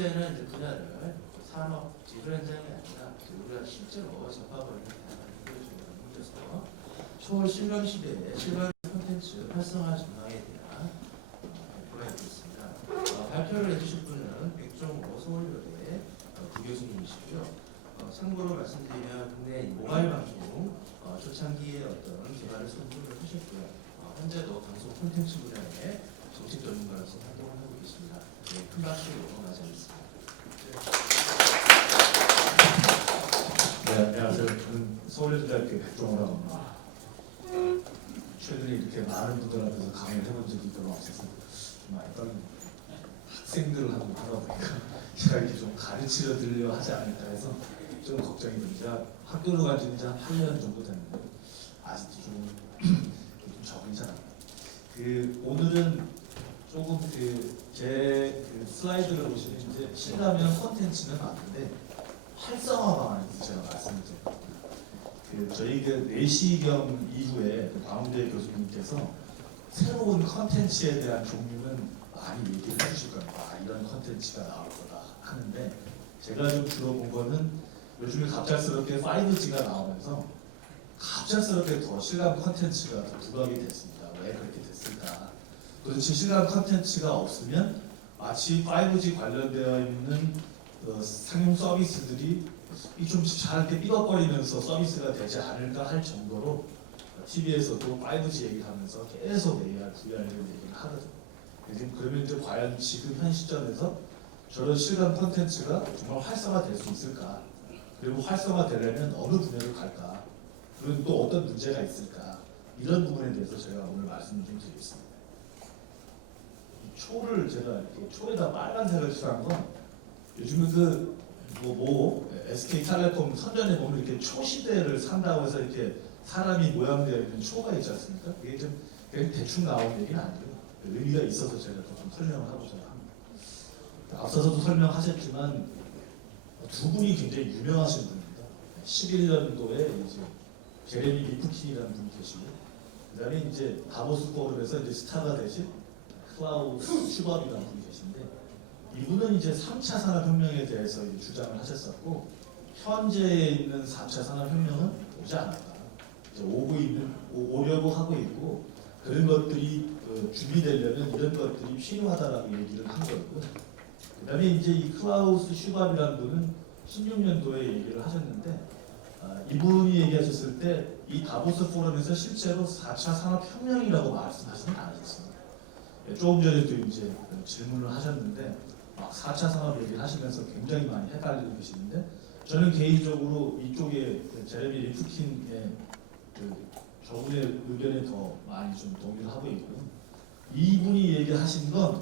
번째는 이제 그날을 산업 지도 현장이 아니라 우리가 실제로 접하고 있는 다양한 문제에서 초월 실감 시대의 실감 콘텐츠 활성화 전망에 대한 발표가 있겠습니다. 발표를 해주실 분은 백종호 서울여대 부교수님이시고요. 참고로 말씀드리면 국내 모바일 방송 초창기의 어떤 개발을 선도를 하셨고요. 현재도 방송 콘텐츠 분야에 정책 전문가로서 활동을 하고 계십니다. 네, 큰 박수로 맞이하겠습니다. 네, 안녕하세요. 저는 서울여대학교 백종호라고 합니다. 최근에 이렇게 많은 분들 앞에서 강의를 해본 적이 별로 없어서 좀 약간 학생들을 하고 하다 보니까 제가 이렇게 좀 가르치려 들려 하지 않을까 해서 좀 걱정이 됩니다. 학교로 간 지는 이제 한 8년 정도 됐는데 아직도 좀 적응이 잘 안 돼요. 오늘은 조금 제 슬라이드를 보시면 이제 실감형 콘텐츠는 맞는데 활성화 방안에 대해서 제가 말씀을 드릴게요. 저희 내시경 이후에 광운대 교수님께서 새로운 콘텐츠에 대한 종류는 많이 얘기를 해주실 겁니다. 이런 콘텐츠가 나올 거다 하는데 제가 좀 들어본 거는 요즘에 갑작스럽게 5G가 나오면서 갑작스럽게 더 실감 콘텐츠가 더 부각이 됐습니다. 왜 그렇게 됐을까? 도대체 실감 콘텐츠가 없으면 마치 5G 관련되어 있는 상용 서비스들이 좀 잘게 삐걱거리면서 서비스가 되지 않을까 할 정도로 TV에서도 5G 얘기를 하면서 계속 AR, VR 얘기를 하거든요. 그러면 이제 과연 지금 현 시점에서 저런 실감 콘텐츠가 정말 활성화될 수 있을까? 그리고 활성화되려면 어느 분야로 갈까? 그리고 또 어떤 문제가 있을까? 이런 부분에 대해서 제가 오늘 말씀을 좀 드리겠습니다. 이 초를 제가 이렇게 초에다 빨간색을 칠한 건 요즘은 SK텔레콤 선전에 보면 이렇게 초시대를 산다고 해서 이렇게 사람이 모양되어 있는 초가 있지 않습니까? 그게 좀 대충 나온 얘기는 아니고요. 의미가 있어서 제가 좀 설명을 하고자 합니다. 앞서서도 설명하셨지만 두 분이 굉장히 유명하신 분입니다. 11년도에 이제 제레미 리프킨이라는 분이 계시고, 그다음에 이제 다보스 포럼에서 이제 스타가 되신 클라우스 슈밥이라는 분이 계신데, 이분은 이제 3차 산업혁명에 대해서 주장을 하셨었고, 현재에 있는 4차 산업혁명은 오지 않았다. 이제 오려고 하고 있고, 그런 것들이 준비되려면 이런 것들이 필요하다라고 얘기를 한 거고요. 그다음에 이제 이 클라우스 슈밥이라는 분은 16년도에 얘기를 하셨는데, 이분이 얘기하셨을 때 이 다보스 포럼에서 실제로 4차 산업혁명이라고 말씀하시는 않으셨습니다. 조금 전에도 이제 질문을 하셨는데 막 4차 산업 얘기를 하시면서 굉장히 많이 헷갈리고 계시는데, 저는 개인적으로 이쪽에 제레미 리프킨의 저분의 의견에 더 많이 좀 동의를 하고 있고요. 이분이 얘기하신 건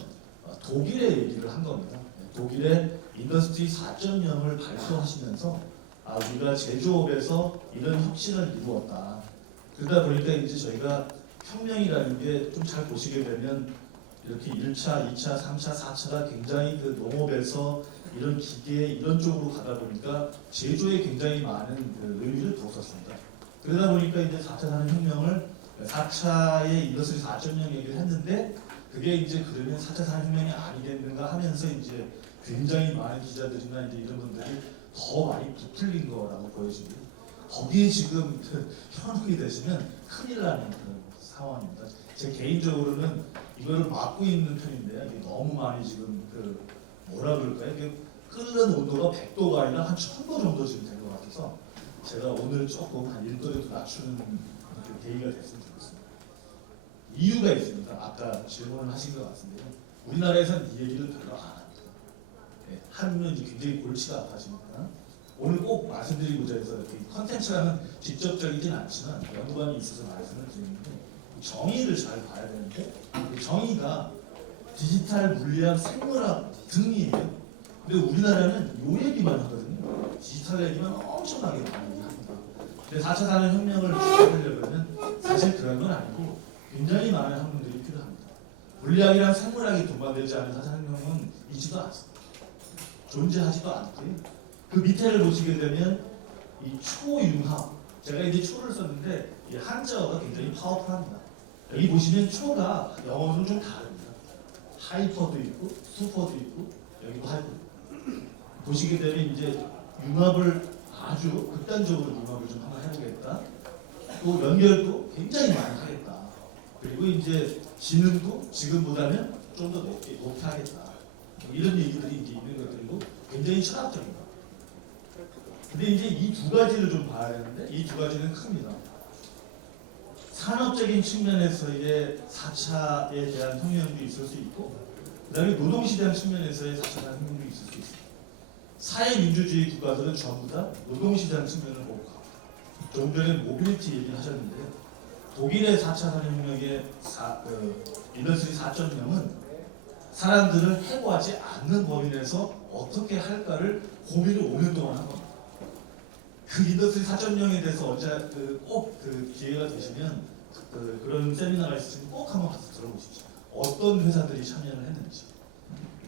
독일의 얘기를 한 겁니다. 독일의 인더스트리 4.0을 발표하시면서 우리가 제조업에서 이런 혁신을 이루었다. 그러다 보니까 이제 저희가 혁명이라는 게 좀 잘 보시게 되면 이렇게 1차, 2차, 3차, 4차가 굉장히 농업에서 이런 기계 이런 쪽으로 가다 보니까 제조에 굉장히 많은 의미를 두었었습니다. 그러다 보니까 이제 4차 산업혁명을 4차의 인더스트리 4.0 얘기를 했는데, 그게 이제 그러면 4차 산업혁명이 아니겠는가 하면서 이제 굉장히 많은 기자들이나 이제 이런 분들이 더 많이 부풀린 거라고 보여지고, 거기에 지금 현혹이 되시면 큰일 나는 그런 상황입니다. 제 개인적으로는 이거를 막고 있는 편인데요. 이게 너무 많이 지금 뭐라 그럴까요? 이게 끓는 온도가 100도가 아니라 한 1000도 정도 지금 된 것 같아서 제가 오늘 조금 한 1도 정도 낮추는 계기가 됐으면 좋겠습니다. 이유가 있습니다. 아까 질문을 하신 것 같은데요. 우리나라에서는 이 얘기를 별로 안 합니다. 하면 이제 굉장히 골치가 아파지니까 오늘 꼭 말씀드리고자 해서 컨텐츠랑은 직접적이진 않지만 연관이 있어서 말씀을 드리는데, 정의를 잘 봐야 되는데 정의가 디지털, 물리학, 생물학 등이에요. 근데 우리나라는 요 얘기만 하거든요. 디지털 얘기만 엄청나게 많이 합니다. 근데 4차 산업혁명을 주장하려면 사실 그런 건 아니고 굉장히 많은 학문들이 필요합니다. 물리학이랑 생물학이 동반되지 않은 4차 산업혁명은 있지도 않습니다. 존재하지도 않고요. 그 밑에를 보시게 되면 이 초융합, 제가 이제 초를 썼는데 이 한자어가 굉장히 파워풀합니다. 여기 보시면 초가 영어는 좀 다릅니다. 하이퍼도 있고 슈퍼도 있고 여기도 하이퍼. 보시게 되면 이제 융합을 아주 극단적으로 융합을 좀 한번 해보겠다. 또 연결도 굉장히 많이 하겠다. 그리고 이제 지능도 지금보다는 좀 더 높게 하겠다. 뭐 이런 얘기들이 이제 있는 것들이고 굉장히 철학적인 거. 근데 이제 이 두 가지를 좀 봐야 되는데 이 두 가지는 큽니다. 산업적인 측면에서의 4차에 대한 혁명도 있을 수 있고 그다음에 노동시장 측면에서의 4차 혁명도 있을 수 있습니다. 사회민주주의 국가들은 전부 다 노동시장 측면을 보고 가고 조금 전에 모빌리티 얘기하셨는데 독일의 4차 산업혁명의 인더스트리 4.0은 사람들을 해고하지 않는 범위 내에서 어떻게 할까를 고민을 5년 동안 한 겁니다. 그 인더스트리 4.0에 대해서 언제 꼭 기회가 되시면 그런 세미나가 있으시면 꼭 한번 가서 들어보십시오. 어떤 회사들이 참여를 했는지.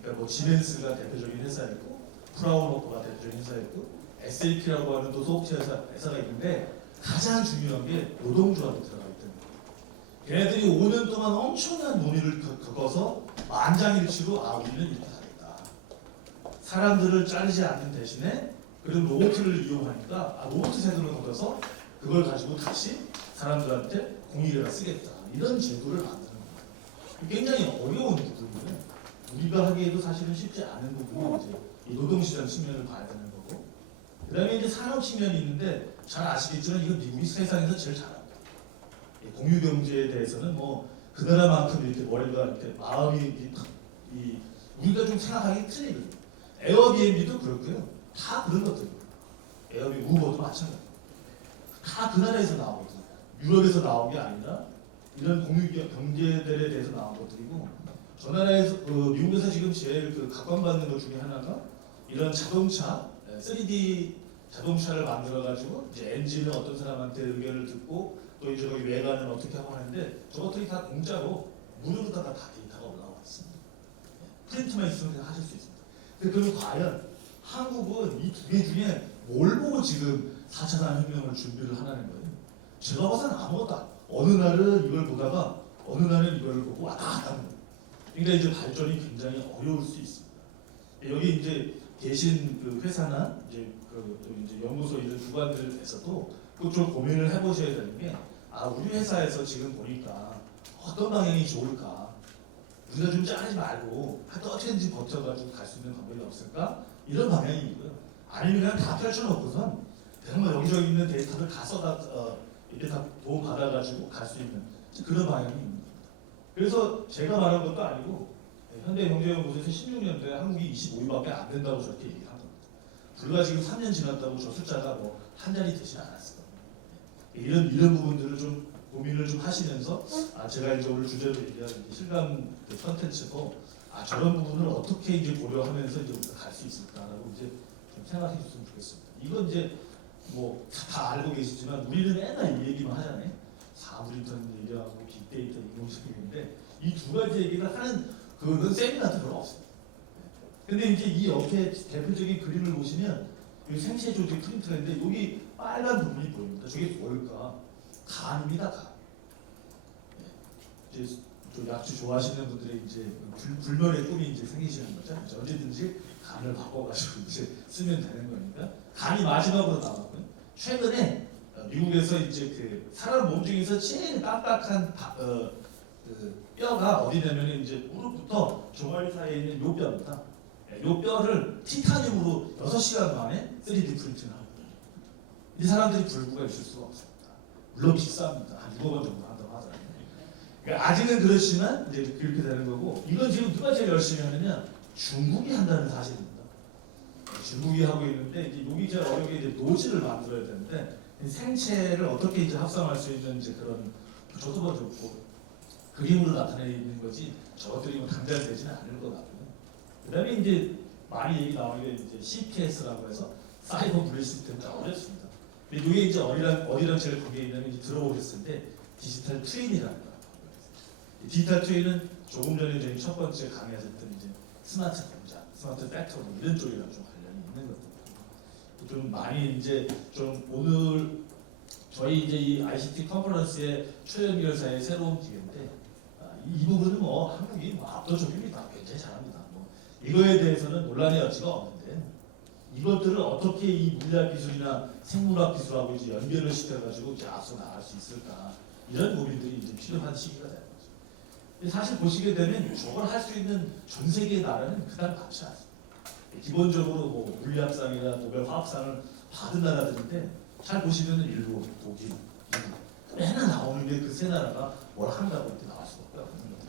그러니까 뭐 지멘스가 대표적인 회사였고 프라운호퍼가 대표적인 회사였고 SAP라고 하는 또 소프트 회사가 있는데 가장 중요한 게 노동조합이 들어가 있다는 거예요. 걔네들이 5년 동안 엄청난 논의를 겪어서 만장일치로 우리는 이렇게 하겠다. 사람들을 자르지 않는 대신에 그런 로봇을 이용하니까 로봇 세금을 걷어서 그걸 가지고 다시 사람들한테 공익에다 쓰겠다. 이런 제도를 만드는 거예요. 굉장히 어려운 부분이에요. 우리가 하기에도 사실은 쉽지 않은 부분이 이제 이 노동시장 측면을 봐야 되는 거고 그 다음에 이제 산업 측면이 있는데 잘 아시겠지만 이건 미국이 세상에서 제일 잘합니다. 공유경제에 대해서는 뭐 그 나라만큼 이렇게 머리가 이렇게 마음이 우리가 좀 생각하기 틀리거든요. 에어비앤비도 그렇고요. 다 그런 것들이에요. 에어비 우버도 마찬가지예요. 다 그 나라에서 나오거든요. 유럽에서 나온 게 아니라 이런 공유경제들에 대해서 나온 것들이고 저 나라에서 미국에서 지금 제일 각광받는 것 중에 하나가 이런 자동차 3D 자동차를 만들어 가지고 이제 엔진을 어떤 사람한테 의견을 듣고 또 이제 거기 외관을 어떻게 하고 하는데 저것들이 다 공짜로 무료로다가 다 데이터가 올라와 있습니다. 프린트만 있으면 그냥 하실 수 있습니다. 근데 그러면 과연 한국은 이 두 개 중에 뭘 보고 지금 4차 산업혁명을 준비를 하라는 거예요? 제가 봐서는 아무것도 안. 어느 날은 이걸 보다가 어느 날은 이걸 보고 왔다 갔다 하는 거예요. 그러니까 이제 발전이 굉장히 어려울 수 있습니다. 여기 이제 계신 그 회사나 이제 또 이제 연구소 이런 기관들에서도 그 좀 고민을 해보셔야 되는 게 우리 회사에서 지금 보니까 어떤 방향이 좋을까? 우리가 좀 자르지 말고 하여튼 어떻게든지 버텨가지고 갈 수 있는 방법이 없을까? 이런 방향이고요. 아니면 그냥 다 펼쳐놓고선 정말 여기저기 있는 데이터를 다 이렇게 다 도움 받아가지고 갈 수 있는 그런 방향이 있는 겁니다. 그래서 제가 말한 것도 아니고 현대경제연구소에서 16년도에 한국이 25위밖에 안 된다고 저렇게 얘기를 한 겁니다. 불과 지금 3년 지났다고 저 숫자가 뭐 한 자리 되지 않았을 겁니다. 이런 부분들을 좀 고민을 좀 하시면서 제가 이제 오늘 주제로 얘기한 실감 컨텐츠고 저런 부분을 어떻게 이제 고려하면서 이제 우리가 갈 수 있을까라고 이제 좀 생각해 주셨으면 좋겠습니다. 이건 이제 뭐 다 알고 계시지만 우리는 맨날 이 얘기만 하잖아요. 사물 인터넷 얘기하고 빅데이터 인공지능인데 이 두 가지 얘기를 하는 그건 세미나도 별로 없습니다. 근데 이제 이 옆에 대표적인 그림을 보시면 이 생체 조직 프린터인데 여기 빨간 부분이 보입니다. 저게 뭘까? 간입니다. 간. 이제 좀 약주 좋아하시는 분들의 이제 불멸의 꿈이 이제 생기시는 거죠. 언제든지 간을 바꿔가지고 이제 쓰면 되는 거니까 간이 마지막으로 나왔고요. 최근에 미국에서 이제 그 사람 몸 중에서 제일 빡빡한 그 뼈가 어디냐면 이제 무릎부터 종아리 사이에 있는 요 뼈입니다. 요 뼈를 티타늄으로 6시간 만에 3D 프린팅을 하고 이 사람들이 불구가 있을 수가 없습니다. 물론 비쌉니다. 한 6억 원 정도 한다고 하더라고요. 그러니까 아직은 그렇지만 이제 그렇게 되는 거고 이건 지금 누가 제일 열심히 하느냐 중국이 한다는 사실입니다. 중국이 하고 있는데 이제 여기 제일 어려운 게 이제 노즐을 만들어야 되는데 생체를 어떻게 이제 합성할 수 있는 이제 그런 저도 좋고 그림으로 나타내는 거지 저것들이 뭐 당장 되지는 않을 것 같고요. 그다음에 이제 많이 얘기 나오는 게 이제 CPS라고 해서 사이버 분리 시스템이 어렵습니다. 근데 이게 이제 어디랑 제일 관계 있냐면 이제 들어보셨을 때 디지털 트윈이라는 거예요. 디지털 트윈은 조금 전에 저희 첫 번째 강의하셨던 이제 스마트 공장, 스마트 팩토리 이런 쪽이랑 좀 관련이 있는 것들. 좀 많이 이제 좀 오늘 저희 이제 이 ICT 컨퍼런스의 초연결사의 새로운 기회인데 이 부분은 뭐 한국이 압도적입니다. 굉장히 잘합니다. 뭐 이거에 대해서는 논란의 여지가 없는데 이것들을 어떻게 이 물리학 기술이나 생물학 기술하고 이제 연결을 시켜가지고 이제 앞서 나갈 수 있을까 이런 고민들이 이제 필요한 시기가 되는 거죠. 근데 사실 보시게 되면 저걸 할 수 있는 전 세계의 나라는 그다지 많지 않습니다. 기본적으로 뭐 물리학상이나 노벨 화학상을 받은 나라들인데 잘 보시면 일본, 독일, 미국 맨날 나오는 게 그 세 나라가 뭘 한다고 이렇게 나올 수밖에 없는 거죠.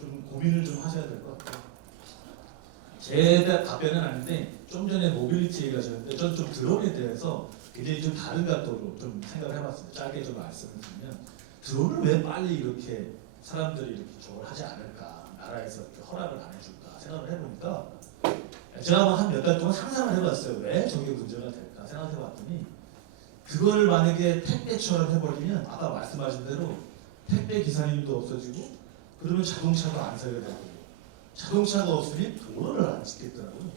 좀 고민을 좀 하셔야 될 것 같아요. 제 답변은 아닌데 좀 전에 모빌리티 얘기하셨는데 저는 좀 드론에 대해서 굉장히 좀 다른 각도로 좀 생각을 해봤습니다. 짧게 좀 말씀을 드리면 드론을 왜 빨리 이렇게 사람들이 이렇게 저걸 하지 않을까, 나라에서 이렇게 허락을 안 해줄까 생각을 해보니까 제가 한 몇 달 동안 상상을 해봤어요. 왜 저게 문제가 될까 생각해봤더니 그걸 만약에 택배처럼 해버리면 아까 말씀하신 대로 택배 기사님도 없어지고 그러면 자동차도 안 사게 되고 자동차가 없으면 도로를 안 짓겠더라고요.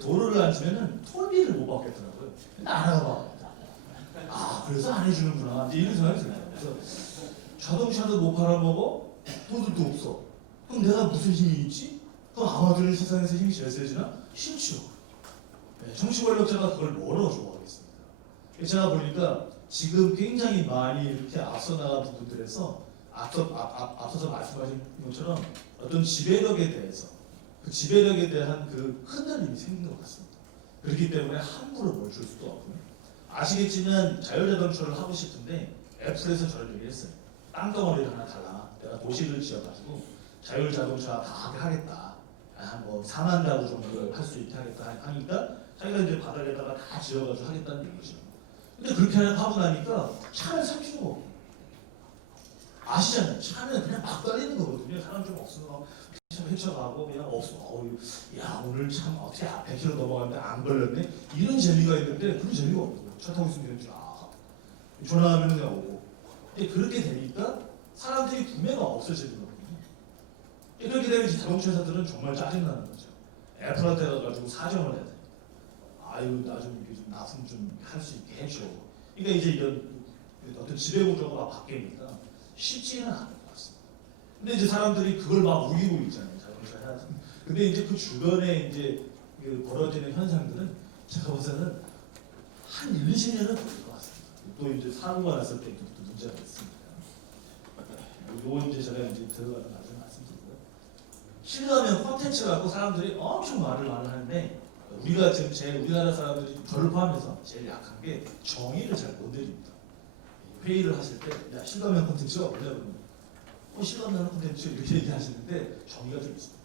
도로를 안 지면은 톨비를 못 받겠더라고요. 나라가 봐. 아 그래서 안 해주는구나. 이제 이런 생각이 들어요. 그래서 자동차도 못 팔아먹어, 도들도 없어. 그럼 내가 무슨 힘이 있지? 그럼 아마존이 세상에서 힘이 제일 세지나? 싫죠. 네, 정치 권력자가 그걸 뭐로 좋아하겠습니까? 제가 보니까 지금 굉장히 많이 이렇게 앞서 나간 부분들에서 앞서서 말씀하신 것처럼 어떤 지배력에 대해서 그 지배력에 대한 그 흔들림이 생긴 것 같습니다. 그렇기 때문에 함부로 뭘 줄 수도 없고요. 아시겠지만 자율자동차를 하고 싶은데 애플에서 저를 얘기했어요. 땅덩어리를 하나 달라. 내가 도시를 지어가지고 자율자동차 다 하겠다. 뭐 4만 가구 정도를 할 수 있게 하겠다 하니까 자기가 이제 바닥에다가 다 지어가지고 하겠다는 얘기죠. 근데 그렇게 하고 나니까 차를 살 필요가 없고 아시잖아요. 차는 그냥 막 달리는 거거든요. 사람 좀 없으면 헤쳐가고 그냥 없어. 야 오늘 참 어떻게 100km 넘어갔는데 안 걸렸네. 이런 재미가 있는데 그런 재미가 없어요. 차 타고 있으면 전화하면 그냥 오고. 근데 그렇게 되니까 사람들이 구매가 없어지는 거거든요. 이렇게 되면 이제 자동차 회사들은 정말 짜증나는 거죠. 애플한테 가가지고 사정을 해야 돼. 아유 나 좀 이게 좀 납품 좀 할 수 있게 해줘. 그러니까 이제 이런 어떤 지배구조가 바뀌니까 쉽지는 않을 것 같습니다. 근데 이제 사람들이 그걸 막 우기고 있잖아요. 자동차 해야 돼. 근데 이제 그 주변에 이제 그 벌어지는 현상들은 제가 봐서는 한 1, 20년은 걸릴 것 같습니다. 또 이제 사고가 났을 때 또 문제가 있습니다. 요건 이제 제가 이제 들어가서 나중에 말씀드리고요. 실감형 콘텐츠 갖고 사람들이 엄청 말을 하는데 우리가 지금 우리나라 사람들이 저를 포함해서 제일 약한 게 정의를 잘 못 내립니다. 회의를 하실 때 야, 실감형 콘텐츠가 뭐냐면 실감형 콘텐츠 이렇게 얘기하시는데 정의가 좀 있습니다.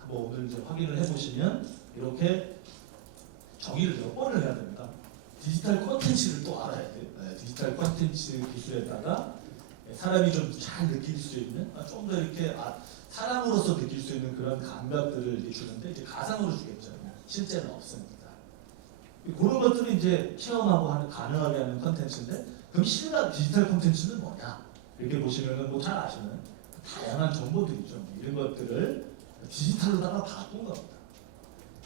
한번 오늘 이제 확인을 해보시면 이렇게 정의를 몇 번을 해야 됩니다. 디지털 콘텐츠를 또 알아야 돼요. 네, 디지털 콘텐츠 기술에다가 사람이 좀 잘 느낄 수 있는, 좀 더 이렇게 사람으로서 느낄 수 있는 그런 감각들을 주는데 이제 가상으로 주겠죠. 실제는 없습니다. 그런 것들을 이제 체험하고 가능하게 하는 콘텐츠인데 그럼 실감 디지털 콘텐츠는 뭐냐? 이렇게 보시면은 뭐 잘 아시는 다양한 정보들이죠. 이런 것들을 디지털로다가 바꾼 겁니다.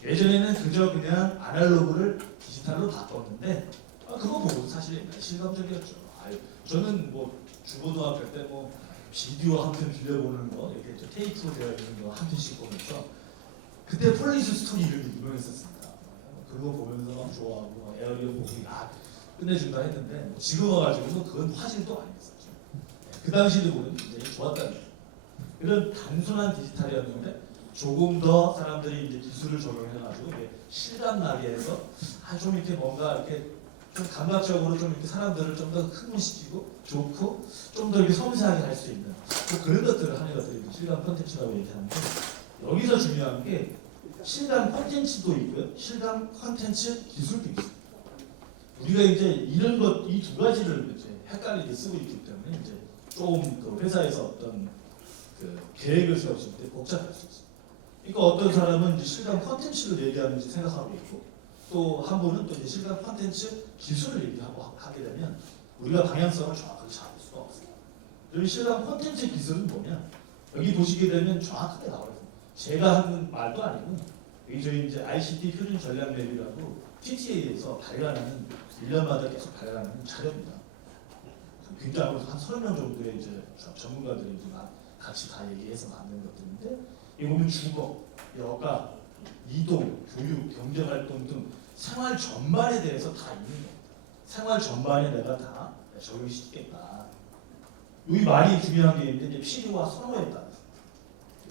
예전에는 그저 그냥 아날로그를 디지털로 바꿨는데 그거 보고도 사실 실감적이었죠. 저는 뭐 중고등학교 때 뭐 비디오 한 편 빌려보는 거 이렇게 테이프로 되어 있는 거 한 편씩 보면서 그때 폴리스 스토리 이름이 유명했었습니다. 그거 보면서 막 좋아하고 에어리어 보기 끝내준다 했는데 지금 와가지고는 그건 화질도 아니었었죠. 그 당시에도 보면 굉장히 좋았다는 거예요. 이런 단순한 디지털이었는데 조금 더 사람들이 이제 기술을 적용해가지고 실감 나게 해서 좀 이렇게 뭔가 이렇게 좀 감각적으로 좀 이렇게 사람들을 좀 더 흥분시키고 좋고 좀 더 이렇게 섬세하게 할 수 있는 뭐 그런 것들을 하는 것들이 실감 콘텐츠라고 얘기하는데 여기서 중요한 게 실감 콘텐츠도 있고요. 실감 콘텐츠 기술도 있어요. 우리가 이제 이런 것 이 두 가지를 이제 헷갈리게 쓰고 있기 때문에 이제 조금 그 회사에서 어떤 그 계획을 세웠을 때 복잡할 수 있어요. 그러니까 어떤 사람은 이제 실감 콘텐츠를 얘기하는지 생각하고 있고 또 한 분은 또 이제 실감 콘텐츠 기술을 얘기하고 하게 되면 우리가 방향성을 정확하게 잡을 수가 없어요. 그럼 실감 콘텐츠 기술은 뭐냐? 여기 보시게 되면 정확하게 나와요. 제가 하는 말도 아니고 여기 저희 이제 ICT 표준 전략 맵이라고 TTA에서 발간하는 1년마다 계속 발간하는 자료입니다. 굉장히 한 30명 정도의 이제 전문가들이 이제 같이 다 얘기해서 만든 것들인데 이 보면 주거, 여가, 이동, 교육, 경제활동 등 생활 전반에 대해서 다 있는 겁니다. 생활 전반에 내가 다 적용시키겠다. 이 말이 중요한 게 있는데 이제 필요와 선호에 따라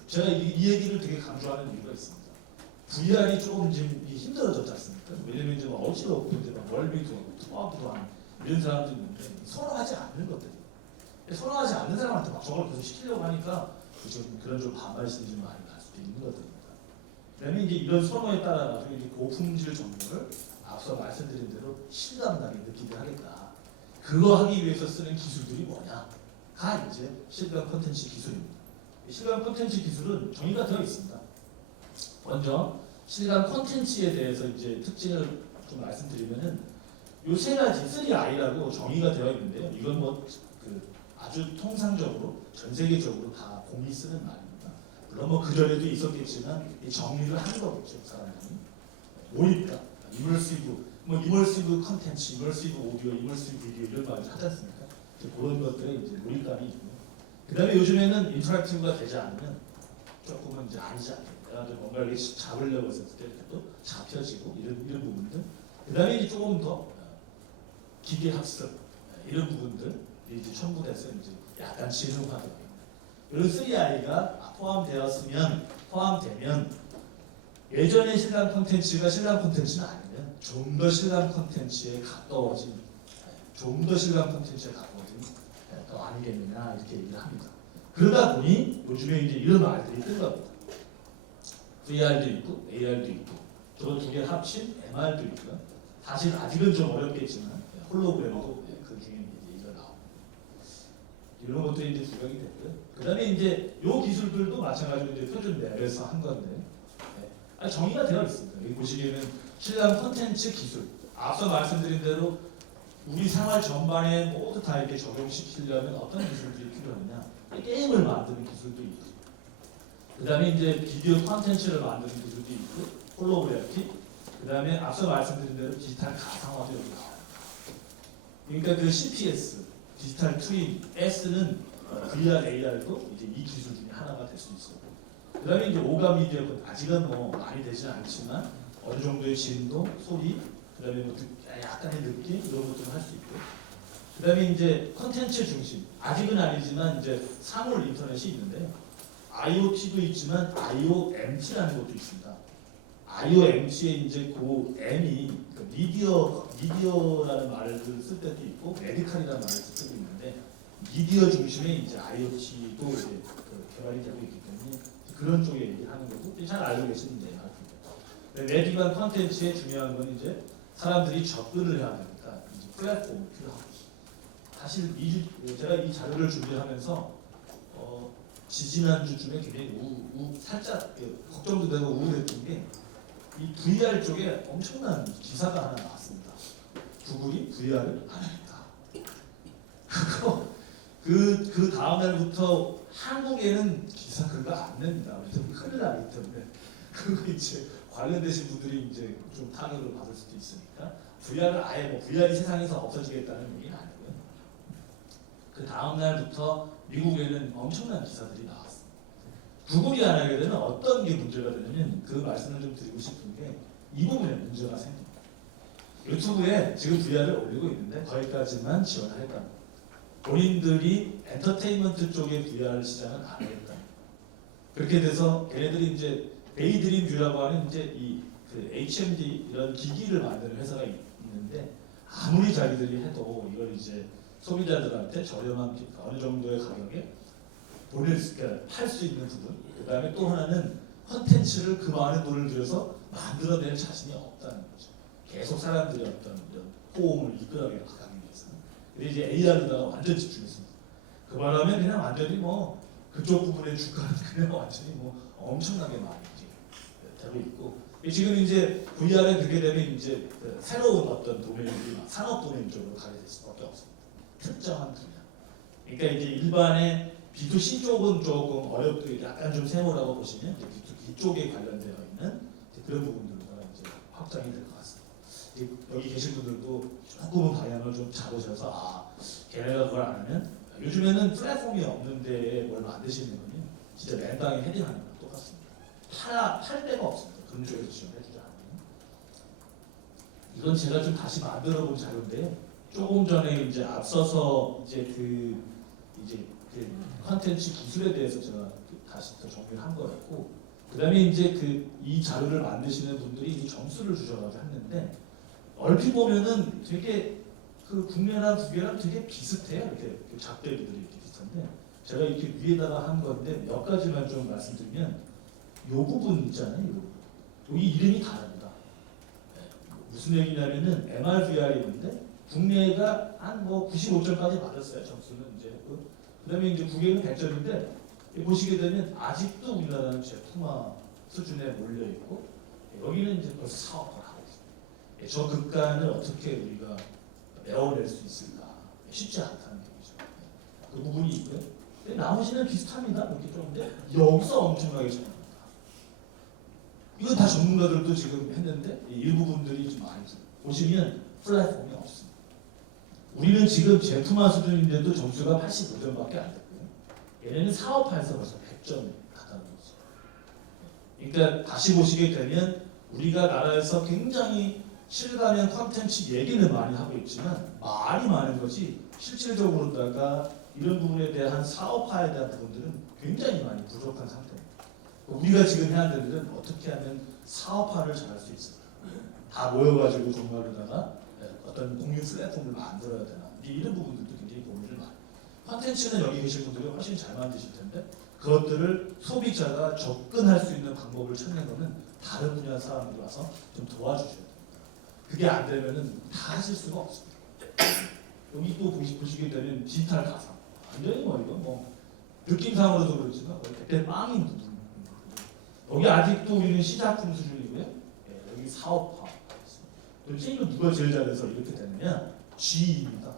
제가 이 얘기를 되게 강조하는 이유가 있습니다. VR이 조금 지금 힘들어졌지 않습니까? 왜냐면 좀 어지럽고 이제 막 멀미도 하고 투하도 하는 이런 사람들이 있는데 선호하지 않는 것들이 선호하지 않는 사람한테 막 저걸 계속 시키려고 하니까 그런 좀 반발심이 좀 많이 날 수도 있는 것들입니다. 그다음에 이제 이런 선호에 따라 가지고 이제 고품질 정보를 앞서 말씀드린 대로 실감나게 느끼게 하겠다. 그거 하기 위해서 쓰는 기술들이 뭐냐?가 이제 실감 콘텐츠 기술입니다. 실감 콘텐츠 기술은 정의가 되어 있습니다. 먼저 실감 콘텐츠에 대해서 이제 특징을 좀 말씀드리면은 요 세 가지 3I라고 정의가 되어 있는데요. 이건 뭐 아주 통상적으로 전 세계적으로 다 공이 쓰는 말입니다. 물론 뭐 그 전에도 있었겠지만 이 정리를 한 거겠죠, 사람들이. 몰입감, 이멀시브 컨텐츠, 이멀시브 오디오, 이멀시브 비디오 이런 말을 하지 않습니까? 그런 것들에 이제 몰입감이 있고요. 그다음에 요즘에는 인터랙티브가 되지 않으면 조금은 이제 아니지 않겠냐. 내가 좀 뭔가를 잡으려고 했을 때도 잡혀지고 이런 부분들. 그다음에 이제 조금 더 기계 학습 이런 부분들 이제 첨부돼서 이제 약간 지능화되어 있는 이런 3I가 포함되면 예전의 실감 콘텐츠가 실감 콘텐츠는 아니면 좀 더 실감 콘텐츠에 가까워진 더 아니겠느냐 이렇게 얘기를 합니다. 그러다 보니 요즘에 이제 이런 말들이 뜬 겁니다. VR도 있고 AR도 있고 저거 두 개 합친 MR도 있고요. 사실 아직은 좀 어렵겠지만 홀로그램도 그 개념이 이제 이거 나옵니다. 이런 것들이 이제 부각이 됐고요. 그다음에 이제 요 기술들도 마찬가지로 이제 표준 랩에서 한 건데 정의가 되어 있습니다. 여기 보시기에는 실감 콘텐츠 기술 앞서 말씀드린 대로 우리 생활 전반에 모두 다 이렇게 적용시키려면 어떤 기술들이 필요하냐? 게임을 만드는 기술도 있고, 그 다음에 이제 비디오 콘텐츠를 만드는 기술도 있고, 홀로그래피, 그 다음에 앞서 말씀드린 대로 디지털 가상화도 여기 나와요. 그러니까 그 CPS, 디지털 트윈, S는 VR, AR도 이제 이 기술 중에 하나가 될 수 있어요. 그 다음에 이제 오감 미디어, 아직은 뭐 많이 되지는 않지만 어느 정도의 진도, 소리, 그 다음에 뭐 약간의 느낌 이런 것들을 할 수 있고, 그 다음에 이제 컨텐츠 중심, 아직은 아니지만 이제 사물 인터넷이 있는데 IoT도 있지만 IoMT라는 것도 있습니다. IoMT에 이제 그 M이 미디어라는 말을 쓸 때도 있고 메디컬이라는 말을 쓸 때도 있는데 미디어 중심의 이제 IoT도 이제 개발이 되고 있기 때문에 그런 쪽에 얘기하는 거고 잘 알고 계시는데 메디컬 컨텐츠의 중요한 건 이제 사람들이 접근을 해야 되니까 이제 플랫폼이 필요하고 사실 제가 이 자료를 준비하면서 지지난주쯤에 굉장히 살짝 걱정도 되고 우울했던 게 이 VR 쪽에 엄청난 기사가 하나 나왔습니다. 구글이 VR을 안 했다. 그 다음 날부터 한국에는 기사 그거 안 냅니다. 그래서 큰일 나기 때문에 그거 이제 관련되신 분들이 이제 좀 타격을 받을 수도 있으니까 VR을 아예 뭐 VR이 세상에서 없어지겠다는 얘기는 아니고요. 그 다음 날부터 미국에는 엄청난 기사들이 나왔습니다. 구글이 안 하게 되면 어떤 게 문제가 되냐면 그 말씀을 좀 드리고 싶은 게 이 부분에 문제가 생깁니다. 유튜브에 지금 VR을 올리고 있는데 거기까지만 지원하겠다. 본인들이 엔터테인먼트 쪽의 VR 시장은 안 하겠다. 그렇게 돼서 걔네들이 이제 데이드림 뷰라고 하는 이제 그 HMD 이런 기기를 만드는 회사가 있는데 아무리 자기들이 해도 이걸 이제 소비자들한테 저렴한 어느 정도의 가격에 팔 수 있는 부분. 그 다음에 또 하나는 컨텐츠를 그 많은 돈을 들여서 만들어낼 자신이 없다는 거죠. 계속 사람들의 어떤 이런 호응을 이끌어가기 위해서. 근데 이제 AR에다가 완전 집중했습니다. 그 바람에 그냥 완전히 뭐 그쪽 부분의 주가는 그냥 완전히 뭐 엄청나게 많이 되고 있고 지금 이제 VR에 그렇게 되면 이제 새로운 어떤 도메인들이 산업 도메인 쪽으로 가게 될 수밖에 없습니다. 특정한 분야. 그러니까 이제 일반의 B2C 쪽은 조금 어렵고 약간 좀 세모라고 보시면 B2B 쪽에 관련되어 있는 그런 부분들과 이제 확장이 될 것 같습니다. 여기 계신 분들도 조금은 방향을 좀 잡으셔서 걔네가 그걸 안 하면 요즘에는 플랫폼이 없는데 뭘 만드시는 거니 진짜 맨땅에 헤딩하는 거랑 똑같습니다. 팔 데가 없습니다. 그런 쪽에서 지원해주지 않아요. 이건 제가 좀 다시 만들어본 자료인데 조금 전에 이제 앞서서 이제 그 컨텐츠 기술에 대해서 제가 다시 더 정리를 한 거였고, 그다음에 이제 이 자료를 만드시는 분들이 이 점수를 주셔가지고 했는데 얼핏 보면은 되게 그 국내나 국외랑 되게 비슷해요. 이렇게 작대기들이 이렇게 비슷한데 제가 이렇게 위에다가 한 건데 몇 가지만 좀 말씀드리면 요 부분 있잖아요. 요 부분. 여기 이름이 다릅니다. 무슨 얘기냐면은 MRVR이 있는데 국내가 한 뭐 95점까지 받았어요. 점수는 이제 그다음에 이제 국외는 100점인데 보시게 되면 아직도 우리나라는 제품화 수준에 몰려 있고 여기는 이제 벌써 사업화를 하고 있습니다. 저 극단을 어떻게 우리가 메워낼 수 있을까? 쉽지 않다는 얘기죠. 그 부분이 있고요. 나머지는 비슷합니다. 이렇게 좀인데 여기서 엄청나게 차이납니다. 이건 다 전문가들도 지금 했는데 일부 분들이 좀 많이 보시면 플랫폼이 없습니다. 우리는 지금 제품화 수준인데도 점수가 85점밖에 안 됐고요. 얘네는 사업화에서 벌써 100점 가까운 거죠. 그러니까 다시 보시게 되면 우리가 나라에서 굉장히 실감형 콘텐츠 얘기는 많이 하고 있지만 말이 많은 거지 실질적으로다가 이런 부분에 대한 사업화에 대한 부분들은 굉장히 많이 부족한 상태입니다. 우리가 지금 해야 되는 일은 어떻게 하면 사업화를 잘할 수 있을까? 다 모여가지고 정말로다가 어떤 공유 플랫폼을 만들어야 되나? 이런 부분들도 굉장히 고민을 많이. 콘텐츠는 여기 계신 분들이 훨씬 잘 만드실 텐데 그것들을 소비자가 접근할 수 있는 방법을 찾는 것은 다른 분야 사람들이 와서 좀 도와주셔야 됩니다. 그게 안 되면은 다 하실 수가 없습니다. 여기 또 보시게 되면 디지털 가상. 완전히 뭐 이거 뭐 느낌상으로도 그렇지만 그때 빵인 부분. 여기 아직도 우리는 시작품 수준이고요. 여기 사업화. 도대체 이거 누가 제일 잘해서 이렇게 되느냐? GE입니다.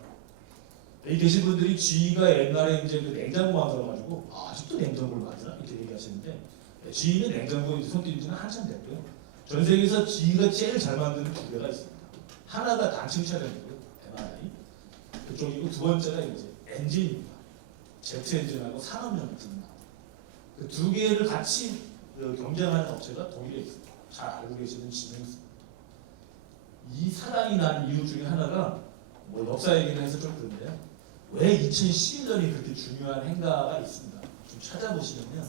여기 계신 분들이 GE가 옛날에 이제 그 냉장고 만들어가지고 아직도 냉장고를 만드나 이렇게 얘기하시는데 GE는 냉장고 이제 손길이 지는 한참 됐고요. 전 세계에서 GE가 제일 잘 만드는 두 개가 있습니다. 하나가 단층 차량이고요, MRI. 그쪽이고 두 번째가 이제 엔진입니다. 제트 엔진하고 산업용 엔진입니다. 그 두 개를 같이 경쟁하는 업체가 독일에 있습니다. 잘 알고 계시는 지명스입니다. 이 사랑이 난 이유 중에 하나가 뭐 역사 얘기를 해서 좀 그런데요. 왜 2011년이 그렇게 중요한 행가가 있습니다. 좀 찾아보시면요.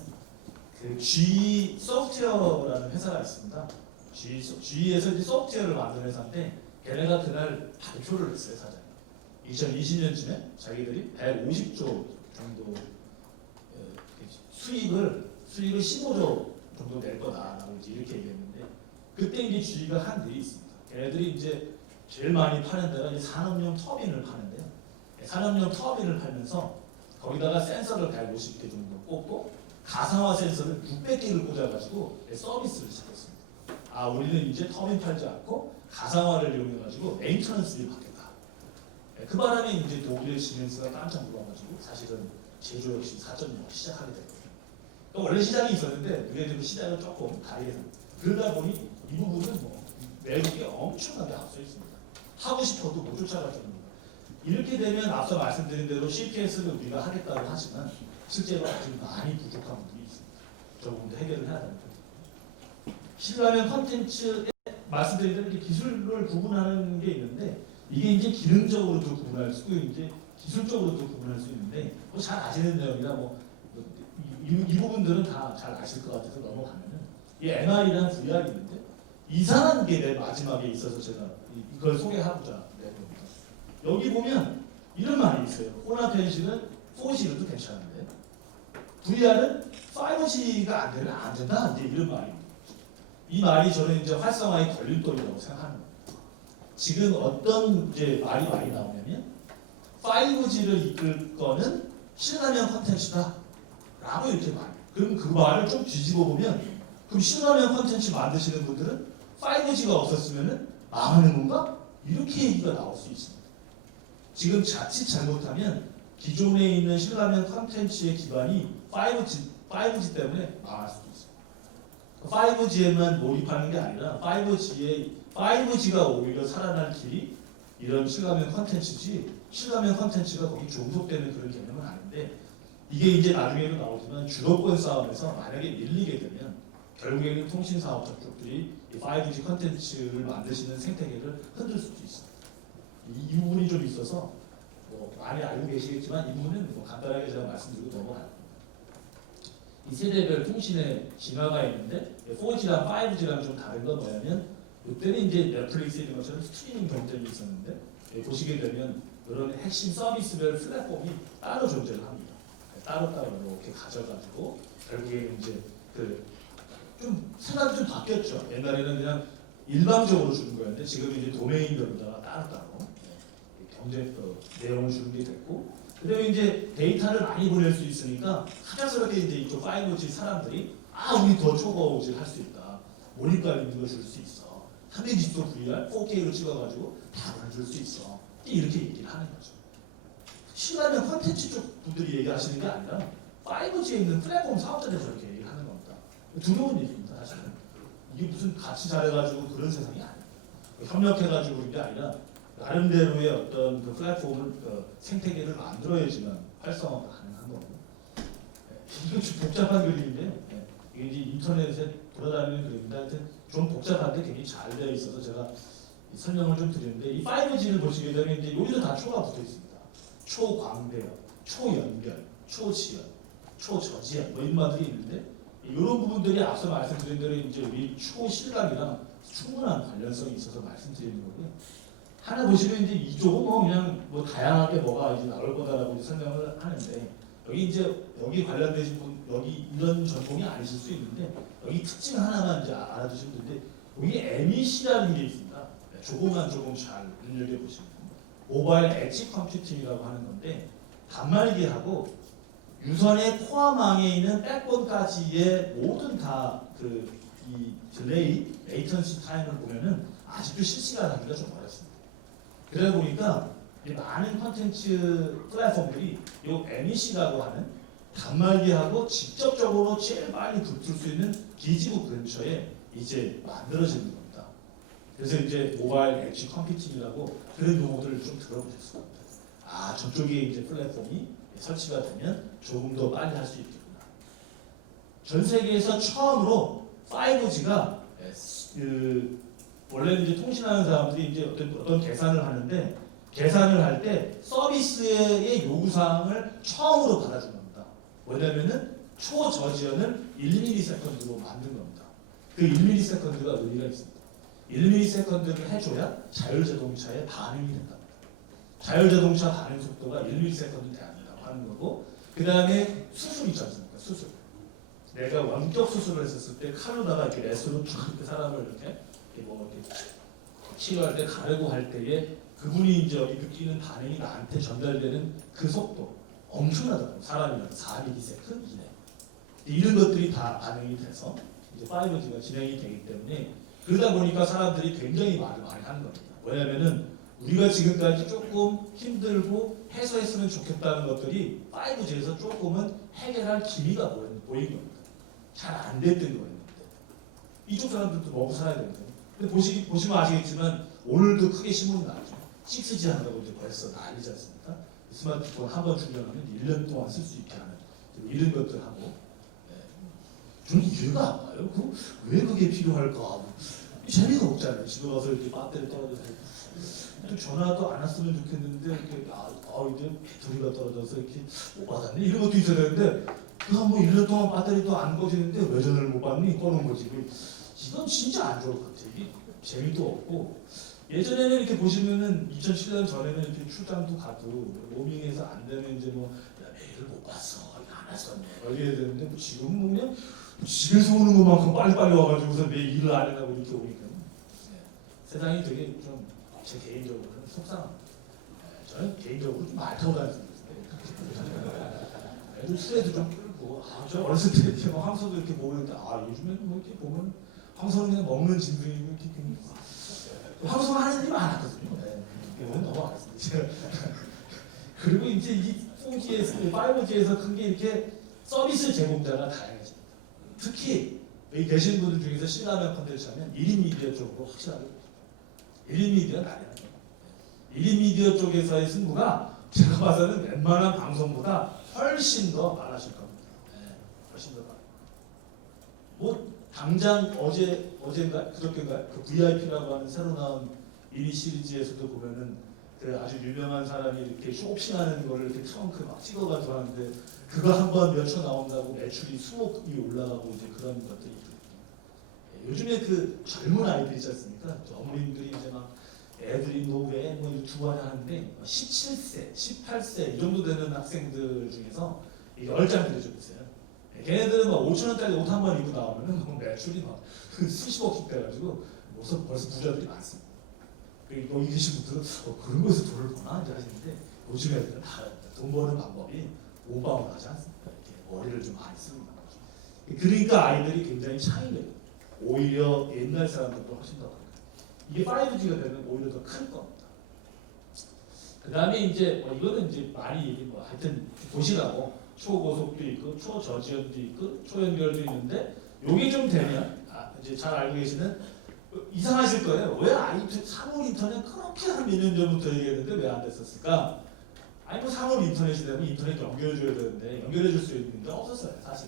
그 G 소프트웨어라는 회사가 있습니다. G에서 이제 소프트웨어를 만드는 회사인데 걔네가 그날 발표를 했어요, 사장님. 2020년쯤에 자기들이 150조 정도 수익을 15조 정도 낼 거다라고 이제 이렇게 얘기했는데 그때 이제 G가 한 일이 있습니다. 걔네들이 이제 제일 많이 파는 데가 이제 산업용 터빈을 파는데요. 산업용 터빈을 팔면서 거기다가 센서를 150개 정도 꽂고 가상화 센서를 600개를 꽂아가지고 서비스를 시켰습니다. 아, 우리는 이제 터빈 팔지 않고 가상화를 이용해가지고 메인터넌스를 받겠다. 그 바람에 이제 독일의 시멘스가 깜짝 놀라가지고 사실은 제조 역시 4.0 시작하게 됐거든요. 그러니까 원래 시장이 있었는데 그게 좀 시장을 조금 다르게 됩니다. 그러다 보니 이 부분은 뭐 외국에 엄청나게 앞서 있습니다. 하고 싶어도 못 쫓아갈 정도입니다. 이렇게 되면 앞서 말씀드린 대로 CPS를 우리가 하겠다고 하지만 실제로 아직 많이 부족한 부분이 있습니다. 저 부분도 해결을 해야 됩니다. 실감형 컨텐츠에 말씀드린 대로 기술을 구분하는 게 있는데 이게 이제 기능적으로도 구분할 수 있고 이제 기술적으로도 구분할 수 있는데 뭐 잘 아시는 내용이라 이 부분들은 다 잘 아실 것 같아서 넘어가면은 이 MR이랑 VR이 있는데 이상한 게 맨 마지막에 있어서 제가 이걸 소개하고자 낸 겁니다. 여기 보면 이런 말이 있어요. 호나펜시는 4G로도 괜찮은데 VR은 5G가 안 되면 안 된다. 이제 이런 말입니다. 이 말이 저는 이제 활성화의 걸림돌이라고 생각합니다. 지금 어떤 이제 말이 많이 나오냐면 5G를 이끌 거는 실감형 콘텐츠다 라고 이렇게 말해요. 그럼 그 말을 좀 뒤집어 보면 그럼 실감형 콘텐츠 만드시는 분들은 5G가 없었으면 망하는 건가? 이렇게 얘기가 나올 수 있습니다. 지금 자칫 잘못하면 기존에 있는 실감형 콘텐츠의 기반이 5G 때문에 망할 수도 있습니다. 5G에만 몰입하는 게 아니라 5G가 오히려 살아날 길이 이런 실감형 콘텐츠지 실감형 콘텐츠가 거기 종속되는 그런 개념은 아닌데 이게 이제 나중에도 나오지만 주도권 싸움에서 만약에 밀리게 되면 결국에는 통신 사업자 쪽들이 이 5G 컨텐츠를 만드시는 생태계를 흔들 수도 있습니다. 이 부분이 좀 있어서 뭐 많이 알고 계시겠지만 이 부분은 뭐 간단하게 제가 말씀드리고 넘어갈게요. 이 세대별 통신의 진화가 있는데 4G랑 5G랑 좀 다른 건 뭐냐면 이때는 이제 넷플릭스 이런 것처럼 스트리밍 경쟁이 있었는데 보시게 되면 그런 핵심 서비스별 플랫폼이 따로 존재를 합니다. 따로따로 이렇게 가져가지고 결국에 이제 좀 생각이 좀 바뀌었죠. 옛날에는 그냥 일방적으로 주는 거였는데 지금 이제 도메인별로다가 따로따로 경제 내용을 주는 게 됐고, 그다음에 이제 데이터를 많이 보낼 수 있으니까 갑작스럽게 이제 이쪽 5G 사람들이 우리 더 초고업질 할 수 있다. 몰입감 있는 걸 줄 수 있어. 360도 VR, 4K로 찍어가지고 다 보내줄 수 있어. 이렇게 얘기를 하는 거죠. 실화는 콘텐츠 쪽 분들이 얘기하시는 게 아니라 5G에 있는 플랫폼 사업자들이 저렇게 얘기를 하는 겁니다. 두려운 얘기입니다, 사실은. 이게 무슨 같이 잘해가지고 그런 세상이 아니에요. 협력해가지고 그런 게 아니라 나름대로의 어떤 그 플랫폼을 생태계를 만들어야지만 활성화가 가능한 거고. 이거 좀 복잡한 그림인데요. 이게 이제 인터넷에 돌아다니는 그림인데 하여튼 좀 복잡한데 굉장히 잘 되어 있어서 제가 설명을 좀 드리는데 이 5G를 보시게 되면 이제 여기도 다 초가 붙어 있습니다. 초광대역, 초연결, 초지연, 초저지연 뭐 이런 말들이 있는데 이런 부분들이 앞서 말씀드린 대로 이제 우리 초실감이랑 충분한 관련성이 있어서 말씀드리는 거고요. 하나 보시면 이제 이쪽은 뭐 그냥 뭐 다양하게 뭐가 이제 나올 거다라고 이제 설명을 하는데 여기 이제 여기 관련되신 분 여기 이런 전공이 아니실 수 있는데 여기 특징 하나만 이제 알아두시면 되는데 여기 MEC라는 게 있습니다. 조금 잘 눈여겨 보시면 모바일 엣지 컴퓨팅이라고 하는 건데 단말기하고 유선의 코어망에 있는 백본까지의 모든 다 이 딜레이, 레이턴시 타임을 보면은 아직도 실시간하기가 좀 어렵습니다. 그러다 보니까 많은 콘텐츠 플랫폼들이 이 MEC라고 하는 단말기하고 직접적으로 제일 빨리 붙을 수 있는 기지국 근처에 이제 만들어지는 겁니다. 그래서 이제 모바일 엣지 컴퓨팅이라고 그런 용어들을 좀 들어보셨을 겁니다. 저쪽에 이제 플랫폼이 설치가 되면 조금 더 빨리 할 수 있겠구나. 전 세계에서 처음으로 5G가 원래는 이제 통신하는 사람들이 이제 어떤 계산을 하는데 계산을 할 때 서비스의 요구사항을 처음으로 받아준 겁니다. 뭐냐면은 초저지연을 1ms로 만든 겁니다. 그 1ms가 의미가 있습니다. 1ms를 해줘야 자율자동차에 반응이 된답니다. 자율자동차 반응 속도가 1ms 돼야 된다고 하는 거고, 그 다음에 수술 있지 않습니까? 수술. 내가 원격 수술을 했었을 때 칼로다가 이렇게 레스로 쭉 이렇게 사람을 이렇게 치료할 때 가르고 할 때에 그분이 이제 여기 느끼는 반응이 나한테 전달되는 그 속도 엄청나더라고요. 사람이라도 4ms 이내. 이런 것들이 다 반응이 돼서 이제 5G가 진행이 되기 때문에 그러다 보니까 사람들이 굉장히 말을 많이 하는 겁니다. 왜냐면은 우리가 지금까지 조금 힘들고 해소했으면 좋겠다는 것들이 5G에서 조금은 해결할 기미가 보인 겁니다. 잘 안 됐던 거였는데 이쪽 사람들도 먹고 살아야 되는데 근데 보시면 아시겠지만 오늘도 크게 신문이 나왔죠. 6G 한다고 이제 벌써 난리지 않습니까? 스마트폰 한 번 충전하면 1년 동안 쓸 수 있게 하는 이런 것들 하고 저는 이해가 안 가요. 왜 그게 필요할까? 재미가 없잖아요. 집에 와서 이렇게 배터리 떨어져서 또 전화도 안 왔으면 좋겠는데 이렇게 이제 배터리가 떨어져서 이렇게 못 받았네 이런 것도 있어야 되는데 그거 뭐 1년 동안 배터리도 안 꺼지는데 왜 전화를 못 받니? 꺼놓은 거지. 이건 진짜 안 좋을 것 같아요. 이게 재미도 없고 예전에는 이렇게 보시면은 2007년 전에는 이렇게 출장도 가도 로밍해서 안 되면 이제 메일을 못 봤어. 안 왔었네. 이래야 되는데 지금은 뭐 그냥 집에서 오는 것만큼 빨리빨리 와가지고서 내 일을 안 해나고 이렇게 오니까 세상이 되게 좀 제 개인적으로는 속상합니다. 저는 개인적으로 좀 말 타고 다녔습니다. 애들 수레도 좀 끌고 저 어렸을 때 이렇게 황소도 이렇게 보는데 요즘에는 뭐 이렇게 보면 황소는 그냥 먹는 짐승이고 이렇게 황소는 하는 일이 많았거든요. 이거는 너무 알았습니다. 그리고 이제 이 4G에서 5G에서 큰 게 이렇게 서비스 제공자가 다양해집니다. 특히 여기 계신 분들 중에서 실감형 컨텐츠 하면 1인 미디어 쪽으로 확실하게 1인 미디어는 아니에요. 1인 미디어 쪽에서의 승부가 제가 봐서는 웬만한 방송보다 훨씬 더 많아질 겁니다. 훨씬 더 많아요. 당장 어젠가 그저께인가 그 VIP라고 하는 새로 나온 미니 시리즈에서도 보면은 그 아주 유명한 사람이 이렇게 쇼핑하는 거를 이렇게 트렁크 막 찍어가지고 하는데 그거 한 번 몇 초 나온다고 매출이 수억이 올라가고 이제 그런 것들이 있거든요. 요즘에 그 젊은 아이들 있지 않습니까? 어머님들이 이제 막 애들이 뭐왜뭐 유튜브 하는데 17세, 18세 이 정도 되는 학생들 중에서 10장 들여줘보세요. 걔네들은 막 5천 원짜리 옷 한 번 입고 나오면은 매출이 막 수십억씩 돼가지고 벌써 부자들이 많습니다. 여기 계신 분들은 그런 거에서 돈을 버나 이제 하시는데 요즘 애들은 다 돈 버는 방법이 오바마 하지 않습니까? 이렇게 머리를 좀 많이 씁니다. 그러니까 아이들이 굉장히 차이해요. 오히려 옛날 사람들도 훨씬 더 커요. 이게 5G가 되면 오히려 더 클 겁니다. 그 다음에 이제 이거는 이제 많이 하여튼 보시라고 초고속도 있고 초저지연도 있고 초연결도 있는데 요게 좀 되면 이제 잘 알고 계시는 이상하실 거예요. 왜 사물 인터넷 그렇게 한 몇 년 전부터 얘기했는데 왜 안 됐었을까? 아니 뭐 사물 인터넷이 되면 인터넷 연결해줘야 되는데 연결해줄 수 있는 게 없었어요 사실.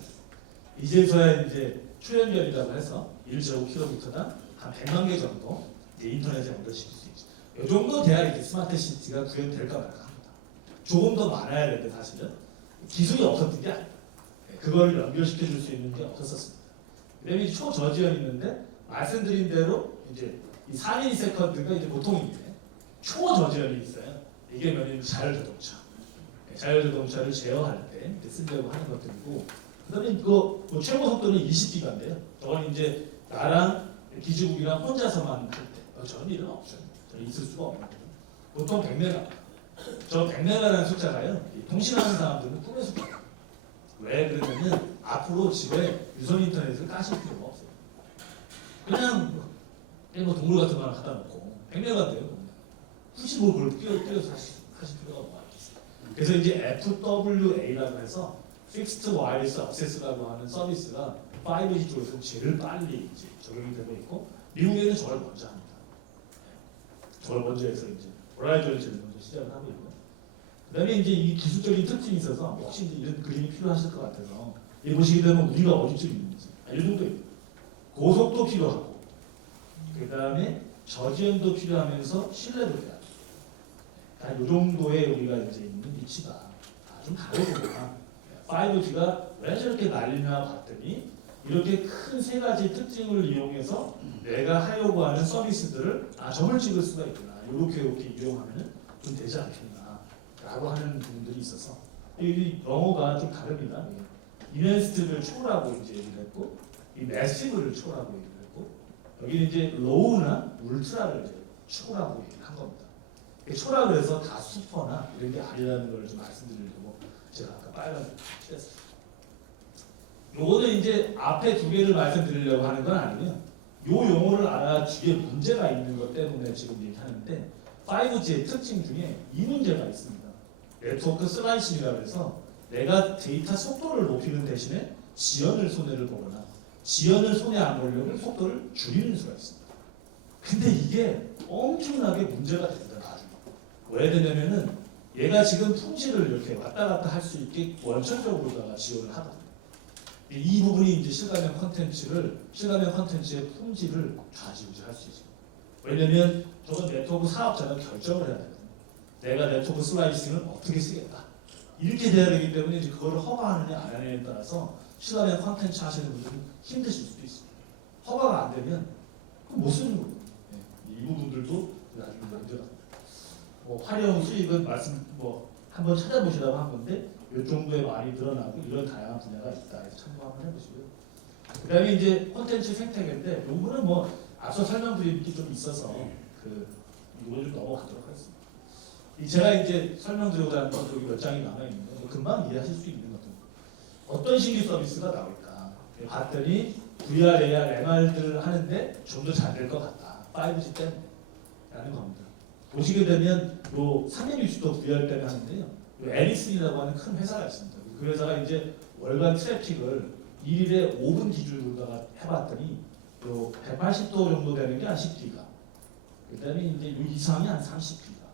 이제서야 이제 초연결이라고 해서 1.5km당 한 100만 개 정도 이제 인터넷에 연결시킬 수 있죠. 이 정도 돼야 이제 스마트 시티가 구현될까 말까 합니다. 조금 더 많아야 되는데 사실은 기술이 없었던 게 아니에요. 그걸 연결시켜 줄 수 있는 게 없었습니다. 그다음에 초저지연 있는데 말씀드린 대로 이제 이 4ms/s가 이제 보통인데 초저지연이 있어요. 이게 뭐냐면 자율자동차. 자율자동차를 제어할 때 쓰려고 하는 것들이고, 그다음에 이거 뭐 최고 속도는 20기가인데요. 저건 이제 나랑 기지국이랑 혼자서만 할 때, 저런 일은 없어요. 저는 있을 수가 없는 거예요. 보통 100메가. 저 100메가라는 숫자가요. 통신하는 사람들은 꿈의 숫자예요. 왜 그러냐면 앞으로 집에 유선 인터넷을 까실 필요가 없어요. 그냥 뭐 동물 같은 거 하나 갖다 놓고 100메가인데요. 굳이 뭐 그걸 띄워서 하실 필요가 없겠어요. 그래서 이제 FWA라고 해서 Fixed Wireless Access라고 하는 서비스가 5G 쪽에서 제일 빨리 이제 적용이 되고 있고, 미국에는 저걸 먼저 합니다. 저걸 먼저 해서 이제 버라이즌을 제일 먼저 시작을 하고 있고, 그다음에 이제 이 기술적인 특징이 있어서 혹시 이제 이런 그림이 필요하실 것 같아서 이 보시게 되면 우리가 어디쯤 있는지 이 정도 있고, 고속도 필요하고, 그다음에 저지연도 필요하면서 신뢰도 돼야 돼. 이 정도의 우리가 이제 있는 위치가 좀 다르구나. 5G가 왜 저렇게 난리나 봤더니 이렇게 큰 세 가지 특징을 이용해서 내가 하려고 하는 서비스들을 점을 찍을 수가 있구나. 이렇게 이용하면 좀 되지 않겠나라고 하는 부분들이 있어서 이 영어가 좀 다릅니다. 이넨스트를 초라고 이제 얘기를 했고, 이 매시브를 초라고 얘기를 했고, 여기는 이제 로우나 울트라를 이제 초라고 얘기를 한 겁니다. 초라 그래서 다 슈퍼나 이런 게 아니라는 걸 좀 말씀드리려고 제가 아까 빨간색 칠했어요. 요거는 이제 앞에 두 개를 말씀드리려고 하는 건 아니고요. 요 용어를 알아 뒤에 문제가 있는 것 때문에 지금 얘기하는데, 5G의 특징 중에 이 문제가 있습니다. 네트워크 슬라이싱이라고 해서 내가 데이터 속도를 높이는 대신에 지연을 손해를 보거나 지연을 손해 안 보려면 속도를 줄이는 수가 있습니다. 근데 이게 엄청나게 문제가 됩니다. 나중에. 왜 되냐면은 얘가 지금 품질을 이렇게 왔다 갔다 할 수 있게 원천적으로다가 지원을 하거든요. 이 부분이 이제 실가면 컨텐츠의 품질을 좌지우지할 수 있어요. 왜냐면 저건 네트워크 사업자가 결정을 해야 되거든요. 내가 네트워크 슬라이싱을 어떻게 쓰겠다. 이렇게 돼야 되기 때문에 이제 그걸 허가하느냐 안 하느냐에 따라서 실가면 컨텐츠 하시는 분들은 힘드실 수도 있습니다. 허가가 안 되면 못 쓰는 거예요. 이 부분들도 나중에 문제가. 활용 수익은 한번 찾아보시라고 한 건데 이 정도에 많이 늘어나고 이런 다양한 분야가 있다. 해서 참고 한번 해보시고요. 그다음에 이제 콘텐츠 생태계인데 요거는 앞서 설명드린 게 좀 있어서 이걸 좀 넘어가도록 하겠습니다. 제가 이제 설명드리고자 하는 건 여기 몇 장이 남아 있는데 금방 이해하실 수 있는 것들. 어떤 신규 서비스가 나올까? 봤더니 VR, AR, MR들 하는데 좀 더 잘 될 것 같다. 5G 때문에라는 겁니다. 보시게 되면 요 360도 VR 때문에 하는데요. 에리슨이라고 하는 큰 회사가 있습니다. 그 회사가 이제 월간 트래픽을 1일에 5분 기준으로다가 해봤더니 요 180도 정도 되는 게 한 10기가. 그다음에 이제 요 이상이 한 30기가.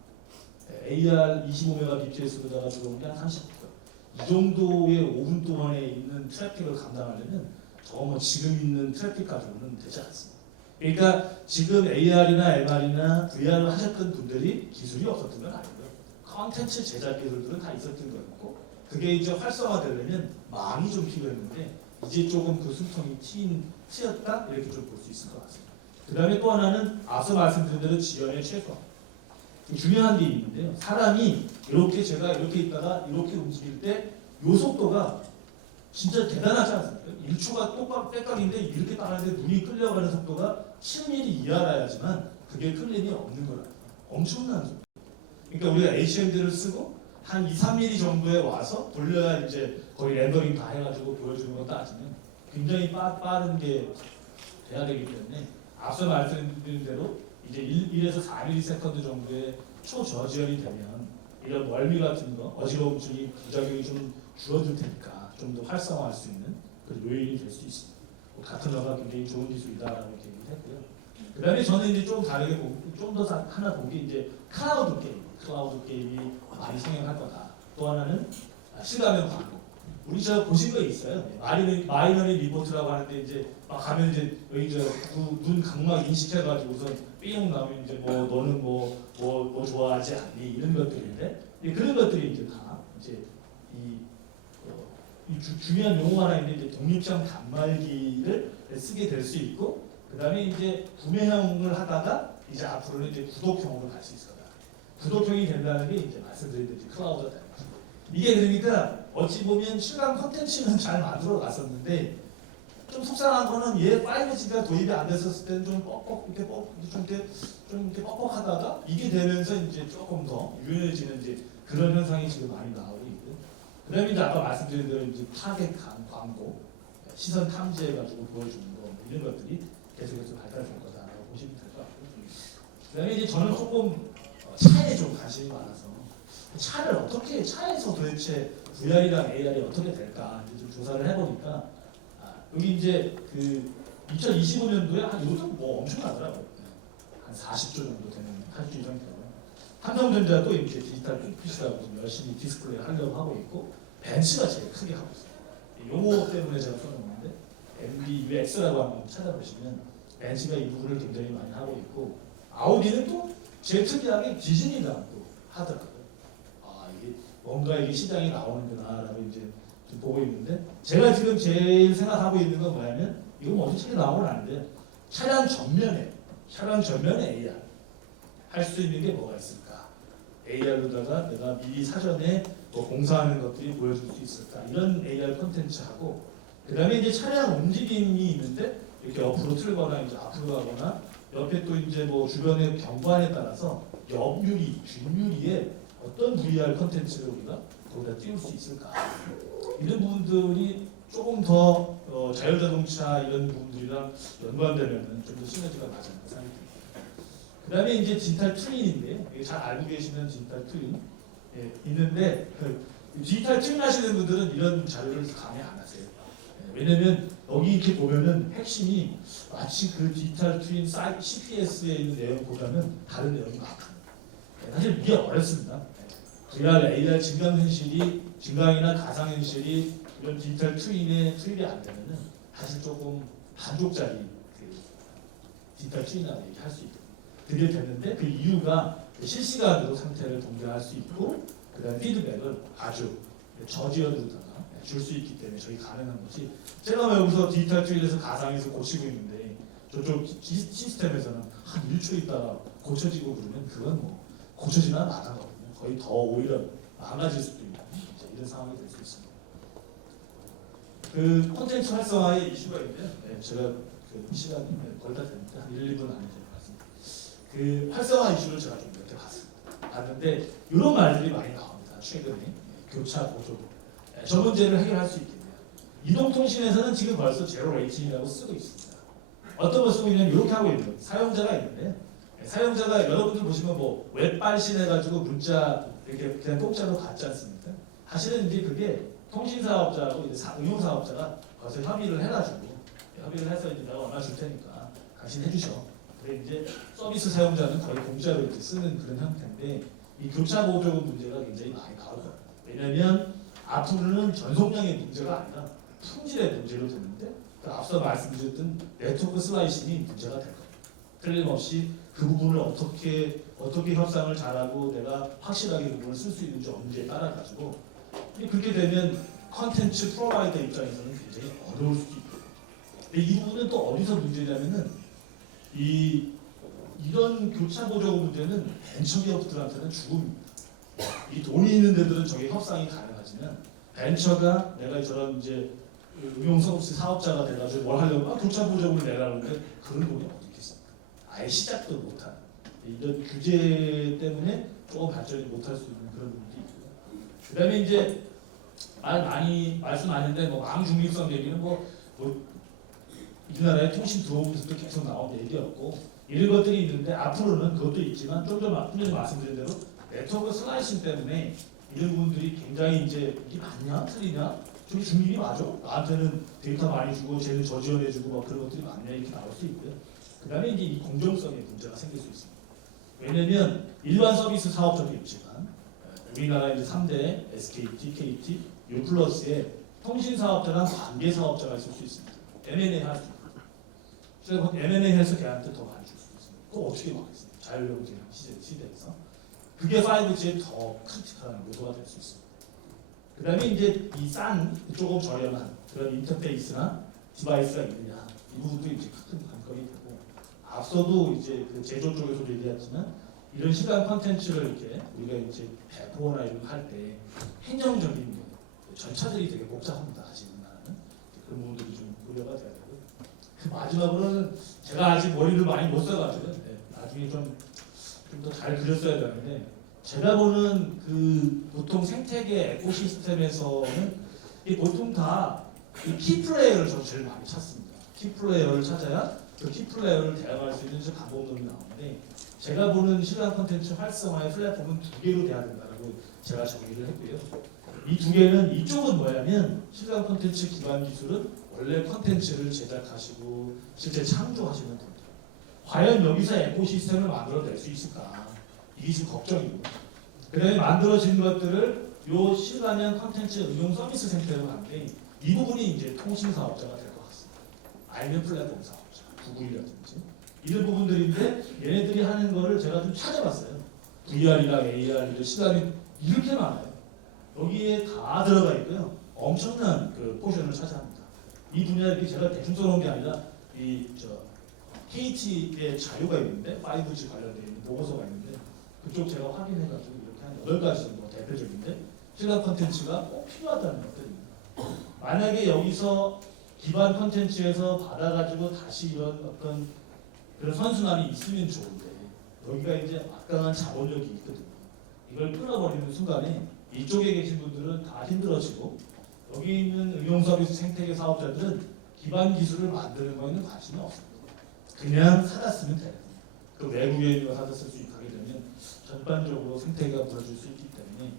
AR 25Mbps로다가 들어온 게 한 30기가. 이 정도의 5분 동안에 있는 트래픽을 감당하려면 저거 뭐 지금 있는 트래픽 가지고는 되지 않습니다. 그러니까 지금 AR이나 MR이나 VR을 하셨던 분들이 기술이 없었던 건 아니고요. 컨텐츠 제작 기술들은 다 있었던 거였고 그게 이제 활성화되려면 망이 좀 필요했는데 이제 조금 그 숨통이 트였다 이렇게 좀 볼 수 있을 것 같습니다. 그 다음에 또 하나는 앞서 말씀드린 대로 지연의 최소. 중요한 게 있는데요. 사람이 이렇게 제가 이렇게 있다가 이렇게 움직일 때 요 속도가 진짜 대단하지 않습니까? 1초가 똑바로 빽깍인데 이렇게 따라하는데 눈이 끌려가는 속도가 7mm 이하라야지만 그게 클린이 없는 거라. 엄청난 속도. 그러니까 우리가 HMD를 쓰고 한 2, 3mm 정도에 와서 돌려야 이제 거의 렌더링 다 해가지고 보여주는 거 따지면 굉장히 빠른 게 돼야 되기 때문에 앞서 말씀드린 대로 이제 1에서 4ms 정도의 초저지연이 되면 이런 멀미 같은 거 어지러움증이 부작용이 좀 줄어들 테니까 좀 더 활성화할 수 있는 그런 요인이 될 수 있습니다. 가트너가 굉장히 좋은 기술이다라고 이렇게 얘기를 했고요. 그다음에 저는 이제 좀 다르게 좀 더 하나 본 게 이제 클라우드 게임이 많이 성행할 거다. 또 하나는 실감형 광고. 우리 저 보신 거 있어요? 마이너리 리포트라고 하는데 이제 막 가면 이제 여기 저눈 각막 인식해가지고서 삥 나오면 이제 뭐 너는 뭐 좋아하지 않니 이런 것들인데 그런 것들이 이제 다 이제 중요한 용어 하나 있는데 이제 독립성 단말기를 쓰게 될 수 있고 그다음에 이제 구매형을 하다가 이제 앞으로는 이제 구독형으로 갈 수 있을 거다. 구독형이 된다는 게 이제 말씀드린 대로 클라우드가 되는 거죠. 이게 그러니까 어찌 보면 실감 콘텐츠는 잘 만들어 갔었는데 좀 속상한 거는 얘 5G가 도입이 안 됐었을 때는 좀 이렇게 뻑뻑하다가 이게 되면서 이제 조금 더 유연해지는 이제 그런 현상이 지금 많이 나오고 있고 그다음에 이제 아까 말씀드린 대로 이제 타겟 광고 시선 탐지해가지고 보여주는 거 이런 것들이 계속해서 발달될 거다라고 보시면 될 것 같고 그다음에 이제 저는 조금 차에 좀 관심이 많아서 차에서 도대체 VR이랑 AR이 어떻게 될까 이제 좀 조사를 해보니까 여기 이제 그 2025년도에 한 이것도 뭐 엄청나더라고요. 한 40조 정도 되는 40조 이상 되고 삼성전자도 이렇게 디지털 PC라고 좀 열심히 디스플레이 하려고 하고 있고 벤츠가 제일 크게 하고 있어요. 요거 때문에 제가 써놓았는데 MBUX라고 한번 찾아보시면 벤츠가 이 부분을 굉장히 많이 하고 있고 아우디는 또 제일 특이하게 디즈니랑 또 하더라고요. 이게 뭔가 이게 시장이 나오는구나라고 이제 좀 보고 있는데 제가 지금 제일 생각하고 있는 건 뭐냐면 이건 뭐 어떻게 나오면 안 돼. 차량 전면에 AR 할 수 있는 게 뭐가 있을까? AR로다가 내가 미리 사전에 뭐 공사하는 것들이 보여줄 수 있을까? 이런 AR 콘텐츠하고 그 다음에 이제 차량 움직임이 있는데 이렇게 옆으로 틀거나 이제 앞으로 가거나 옆에 또 이제 뭐 주변의 경관에 따라서 옆유리, 뒷유리에 어떤 VR 콘텐츠를 우리가 거기다 띄울 수 있을까? 이런 부분들이 조금 더 자율자동차 이런 부분들이랑 연관되면 좀 더 시너지가 나지 않나 생각이 듭니다. 그 다음에 이제 디지털 트윈인데 잘 알고 계시는 디지털 트윈 있는데 디지털 트윈 하시는 분들은 이런 자료를 감히 안 하세요. 왜냐면 여기 이렇게 보면은 핵심이 마치 그 디지털 트윈 CPS에 있는 내용보다는 다른 내용이 많아요. 사실 이게 어렵습니다. VR, AR 증강이나 가상현실이 이런 디지털 트윈에 투입이 안 되면은 사실 조금 반쪽짜리 그 디지털 트윈이라고 얘기할 수 있거든요. 그게 됐는데 그 이유가 실시간으로 상태를 동작할 수 있고 그다음 피드백을 아주 저지연으로다가 줄 수 있기 때문에 저희 가능한 거지. 제가 여기서 디지털 트윈에서 가상에서 고치고 있는데 저쪽 시스템에서는 한 1초 있다가 고쳐지고 그러면 그건 뭐 고쳐지나 마나거든요. 거의 더 오히려 망가질 수도 있는 이런 상황이 될 수 있습니다. 그 콘텐츠 활성화의 이슈가 있는데 제가 그 시간이 거의 다 되니까 한 1, 2분 안에 될 것 같습니다. 그 활성화 이슈를 제가 좀 몇 개 봤는데 이런 말들이 많이 나옵니다. 최근에 교차 보조 저 문제를 해결할 수 있겠네요. 이동통신에서는 지금 벌써 제로 레이팅이라고 쓰고 있습니다. 어떤 걸 쓰고 있냐면 이렇게 하고 있는 거예요. 사용자가 있는데 사용자가 여러분들 보시면 뭐 웹발신 해가지고 문자 이렇게 그냥 공짜로 받지 않습니까? 사실은 이제 그게 통신사업자하고 이제 응용사업자가 거기서 협의를 해가지고 협의를 해서 이제 내가 얼마 줄 테니까 당신 해주셔. 근데 이제 서비스 사용자는 거의 공짜로 이렇게 쓰는 그런 형태인데 이 교차 보조금 문제가 굉장히 많이 나오거든요. 왜냐하면 앞으로는 전송량의 문제가 아니라 품질의 문제로 되는데 앞서 말씀드렸던 네트워크 슬라이싱이 문제가 될 겁니다. 틀림없이 그 부분을 어떻게 협상을 잘하고 내가 확실하게 그 부분을 쓸 수 있는지 없는지에 따라 가지고 그렇게 되면 컨텐츠 프로바이더 입장에서는 굉장히 어려울 수도 있고 이 부분은 또 어디서 문제냐면은 이런 교차 보조 문제는 벤처기업들한테는 죽음입니다. 이 돈이 있는 데들은 저게 협상이 가능하지만 벤처가 내가 저런 이제 응용 서비스 사업자가 돼가지고 뭘 하려고 교차 보조금을 내라는데 그런 돈이 어디 있겠습니까? 아예 시작도 못하는 이런 규제 때문에 조금 발전이 못할 수 있는 그런 부분이 있고요. 그다음에 이제 말씀 많이 했는데 뭐 왕중립성 얘기는 뭐 우리나라의 통신 들어오면서도 계속 나온 얘기였고 이런 것들이 있는데 앞으로는 그것도 있지만 좀 더 분명히 말씀드린 대로 네트워크 슬라이싱 때문에 이런 분들이 굉장히 이제 이게 맞냐 틀리냐 저기 중립이 맞아? 나한테는 데이터 많이 주고 쟤는 저지원해주고 막 그런 것들이 맞냐 이렇게 나올 수 있고요. 그다음에 이제 이 공정성에 문제가 생길 수 있습니다. 왜냐면 일반 서비스 사업자도 있지만 우리나라 이제 3대 SKT, KT, U+의 통신 사업자랑 관계 사업자가 있을 수 있습니다. M&A 할 수 있고. 그래서 M&A 해서 걔한테 더 많이 줄 수 있습니다. 그거 어떻게 막겠습니까? 자율경제 시대에서. 그게 5G의 더 크리티컬한 요소가 될 수 있습니다. 그 다음에 이제 이 싼, 조금 저렴한 그런 인터페이스나 디바이스가 있느냐. 이 부분도 이제 큰 관건이 되고, 앞서도 이제 그 제조 쪽에서도 얘기했지만, 이런 시간 콘텐츠를 이렇게 우리가 이제 배포나 이런 거 할 때 행정적인 절차들이 되게 복잡합니다. 아직 우리나라는. 그런 부분들이 좀 고려가 돼야 되고. 마지막으로는 제가 아직 머리를 많이 못 써가지고, 나중에 좀 더 잘 그렸어야 되는데, 제가 보는 그 보통 생태계 에코시스템에서는 이 보통 다 이 키플레이어를 저 제일 많이 찾습니다. 키플레이어를 찾아야 그 키플레이어를 대응할 수 있는 방법론이 나오는데 제가 보는 시간 콘텐츠 활성화의 플랫폼은 두 개로 돼야 된다고 제가 정의를 했고요. 이 두 개는 이쪽은 뭐냐면 시간 콘텐츠 기반 기술은 원래 콘텐츠를 제작하시고 실제 창조하시는 분들. 과연 여기서 에코시스템을 만들어낼 수 있을까? 이게 지금 걱정이고. 그다음에 만들어진 것들을 요 실가면 콘텐츠 응용 서비스 생태로 가는데 이 부분이 이제 통신 사업자가 될 것 같습니다. 아니면 플랫폼 사업자, 구글이라든지 이런 부분들인데 얘네들이 하는 거를 제가 좀 찾아봤어요. VR이랑 AR 이런 시간이 이렇게 많아요. 여기에 다 들어가 있고요. 엄청난 그 포션을 차지합니다. 이 분야에 제가 대충 써놓은 게 아니라 KT의 자료가 있는데 5G 관련된 있는 보고서가 있는데 그쪽 제가 확인해가지고 이렇게 한 8가지 정도 대표적인데 시간 콘텐츠가 꼭 필요하다는 것들입니다. 만약에 여기서 기반 콘텐츠에서 받아가지고 다시 이런 어떤 그런 선순환이 있으면 좋은데 여기가 이제 막강한 자본력이 있거든요. 이걸 끊어버리는 순간에 이쪽에 계신 분들은 다 힘들어지고 여기 있는 응용 서비스 생태계 사업자들은 기반 기술을 만드는 거에는 관심이 없습니다. 그냥 사다 쓰면 돼요. 그 외국에 있는 거 사다 쓸 수 있게 하게 되면 전반적으로 생태계가 무너질 수 있기 때문에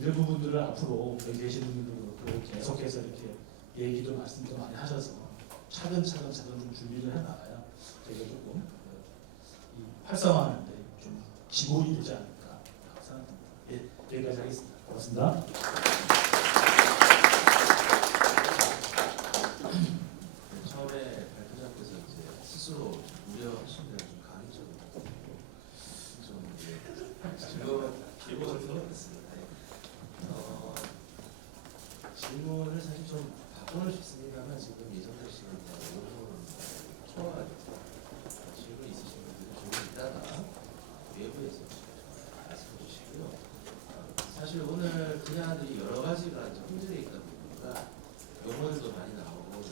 이런 부분들을 앞으로 여기 계시는 분들도 계속해서 이렇게 얘기도 말씀도 많이 하셔서 차근차근 좀 준비를 해나가야 저희가 조금 활성화하는데 좀 기본이 되지 않을까 생각합니다. 예, 여기까지 하겠습니다. 고맙습니다. 처음에 발표자께서 이제 스스로 우려하신 대로 좀 강의적으로 좀 즐거운 기본을 들어봤습니다. 질문을 사실 좀 바꿔놓을 수 있습니다만 지금 예정된 시간 5분 초과가 질문 있으신 분들은 조금 이따가 외부에서 말씀해 주시고요. 사실 오늘 분야들이 여러 가지가 이제 혼재되어 있다 보니까 용어들도 많이 나오고 이제